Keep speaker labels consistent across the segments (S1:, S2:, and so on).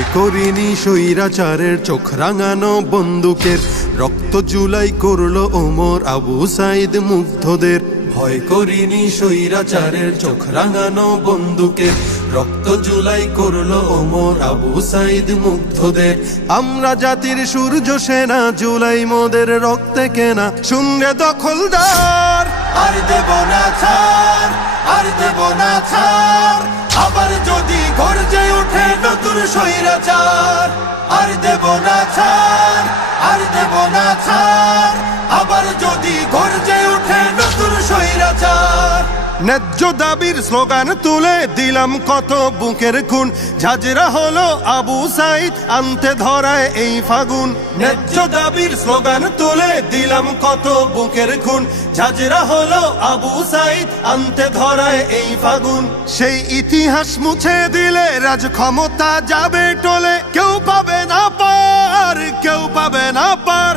S1: ভয় করিনি স্বৈরাচারের চোখ রাঙানো বন্দুকের। রক্ত জুলাই করল ওমর আবু সাইদ মুগ্ধদের। ভয় করিনি স্বৈরাচারের চোখ রাঙানো বন্দুকের। রক্ত জুলাই করল ওমর আবু সাইদ মুগ্ধদের। আমরা জাতির সূর্য সেনা, জুলাই মোদের রক্তে কেনা। শুনরে দখলদার,
S2: আর দেব না ছাড়, আর দেব না ছাড়। স্বৈরাচার আর দেব না ছাড় আর দেব না ছাড়। আবার যদি গর্জে ওঠে নতুন স্বৈরাচার।
S1: ন্যায্য দাবির স্লোগান তুলে দিলাম কত বুকের খুন। ঝাজরা হলো আবু সাইদ আনতে ধরায় এই ফাগুন। ন্যায্য দাবির স্লোগান তুলে দিলাম কত বুকের খুন। ঝাজরা হলো আবু সাইদ আনতে ধরায় এই ফাগুন। সেই ইতিহাস মুছে দিলে রাজ ক্ষমতা যাবে টলে। কেউ পাবে না পার কেউ পাবে না পার।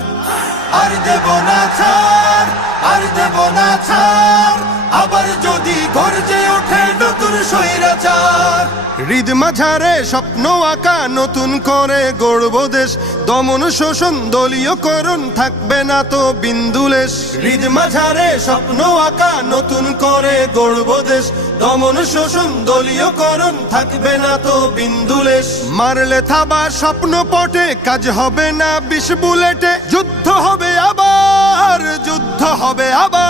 S2: আর দেব না ছাড়। আর দেব না ছাড়। স্বৈরাচার
S1: হৃদ মাঝারে স্বপ্ন আঁকা নতুন করে গড়ব দেশ। দমন শোষণ দলীয়করণ থাকবে না তো বিন্দুলেশ হৃদ মাঝারে স্বপ্ন আঁকা নতুন করে গড়ব দেশ। দমন শোষণ দলীয়করণ থাকবে না তো বিন্দুলেশ মারলে থাবা স্বপ্ন পটে কাজ হবে না বিষ বুলেটে। যুদ্ধ হবে আবার যুদ্ধ হবে আবার।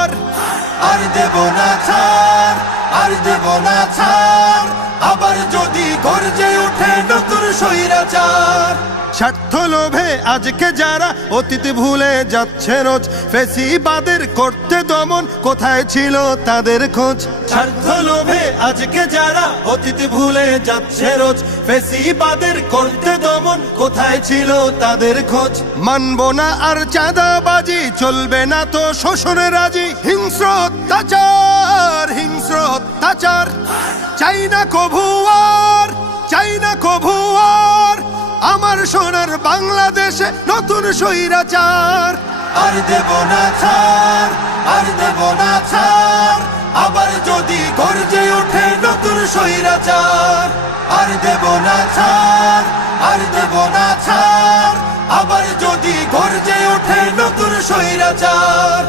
S2: আর দেব না ছাড় আর আবার যদি গর্জে ওঠে নতুন স্বৈরাচার
S1: স্বার্থ আজকে যারা অতীত ভুলে যাচ্ছে রোজ, ফেসিবাদের করতে দমন কোথায় ছিল তাদের খোঁজ? স্বার্থ লোভে আজকে যারা অতীত ভুলে যাচ্ছে রোজ, ফেসিবাদের করতে দমন কোথায় ছিল তাদের খোঁজ? মানব না আর চাঁদাবাজি, চলবে না তো শোষণ রাজি। হিংস্র অত্যাচার হিংস্র অত্যাচার। চাই না কভু বাংলাদেশে নতুন স্বৈরাচার।
S2: আর দেব না ছাড় আর দেব না ছাড় আবার যদি গর্জে ওঠে নতুন স্বৈরাচার। আর দেব না ছাড় আর দেব না ছাড় আবার যদি গর্জে ওঠে নতুন স্বৈরাচার।